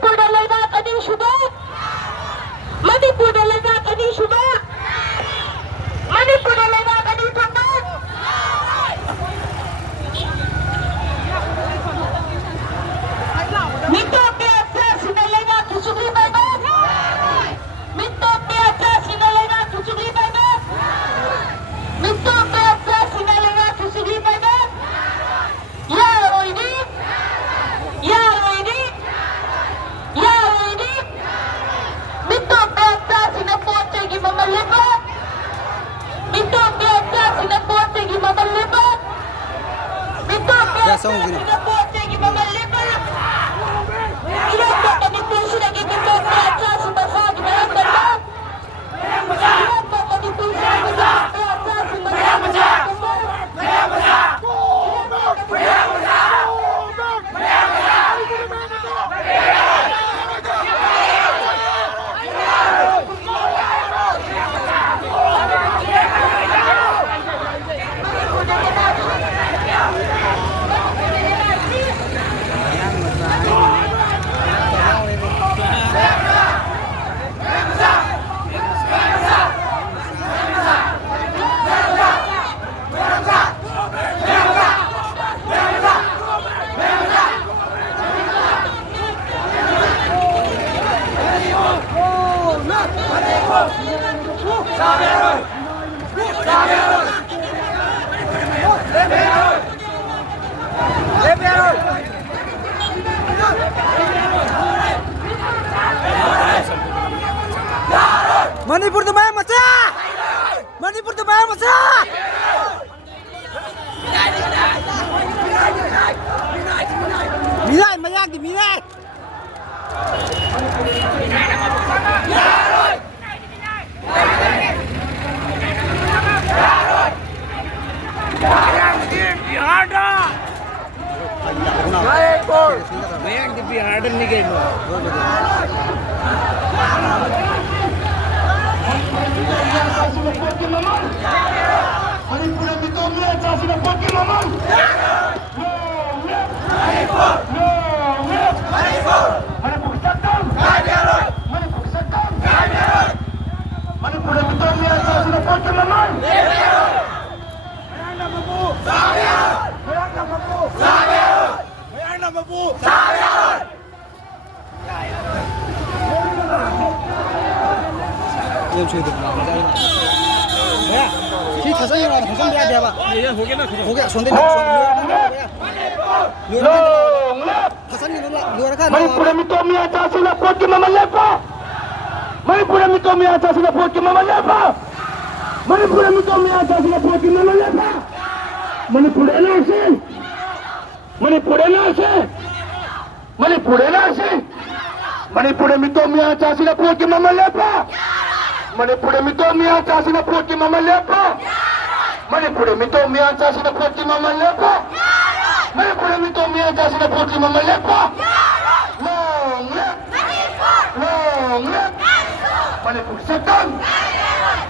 ꯃꯅꯤꯄꯨꯔꯗ ꯂꯩꯕꯥꯛ ꯑꯅꯤꯁꯨꯕ ꯃꯅꯤꯄꯨꯔꯗ ꯂꯩꯕꯥꯛ ꯑꯅꯤꯁꯨꯕ ꯃꯅꯤꯄꯨꯔꯗ ꯂꯩꯕꯥꯛ ꯑꯅꯤ ꯊꯣꯛꯄ ꯃꯤꯇꯣꯞꯄꯤ ꯑꯆꯥꯁꯤꯡꯅ ꯂꯩꯕꯥꯛꯀꯤ ꯁꯨꯛꯂꯤ ꯄꯥꯏꯕ ꯃꯤꯇꯣꯞꯄꯤ ꯑꯆꯥꯁꯤꯡꯅ ꯂꯩꯕꯥꯛꯀꯤ ꯁꯨꯛꯂꯤ ꯄꯥꯏꯕ ꯃꯤꯇꯣꯞꯄꯤ ꯑꯆꯥꯁꯤꯡꯅ ꯂꯩꯕꯥꯛꯀꯤ ꯁꯨꯛꯂꯤ ꯄꯥꯏꯕ ꯌꯥꯔꯣꯏꯗꯤ ꯌꯥꯔꯣꯏꯗꯤ ꯌꯥꯔꯣꯏꯗꯤ ꯃꯤꯇꯣꯞꯄꯤ ꯑꯆꯥꯁꯤꯡꯅ ꯄꯣꯠ ꯆꯩꯒꯤ ꯃꯃꯜ ꯂꯦꯞꯄ ꯃꯤꯇꯣꯞꯄꯤ ꯑꯆꯥꯁꯤꯡꯅ ꯄꯣꯠ ꯆꯩꯒꯤ ꯃꯃꯜ ꯂꯦꯞꯄ ꯃꯤꯇꯣꯞꯄꯤ ꯑꯆꯥꯁꯤꯡꯅ ꯄꯣꯠ ꯆꯩꯒꯤ ꯃꯃꯜ ꯂꯦꯞꯄ 이런 머니풀시라기 미토피 아차시 마사기 마약단다 이런 머니풀시라기 미토피 아차시 마사기 Manipur tu bayar masa. Manipur tu bayar masa. Minai, mayak di minai. Mayak di Bihar ni game. Manipur मितोमी आचासी न पोकी ममन मणिपुर सत्तम मणिपुर सत्तम मणिपुर मितोमी आचासी न पोकी ममन Yang cuy tu. Ya. Khi thật sự là không ra đẹp à? Hồ kia xuống đây. Manipur मितोमी आचासी न पोकी ममन लेपा मणिपुर मितोमी आचासी न पोकी ममन लेपा मणिपुर मितोमी आचासी न पोकी ममन लेपा Manipur NRC Manipur NRC Manipur NRC Manipur मितोमी आचासी न पोकी ममन लेपा मणिपुर मितोमी आचासी न पोकी ममन लेपा मणिपुर मितोमी आचासी न पोकी ममन लेपा मणिपुर मितोमी आचासी न पोकी ममन लेपा long live मणिपुर सत्तम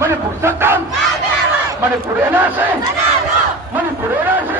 मणिपुर सत्तम मणिपुर एनआरसी मणिपुर एनआरसी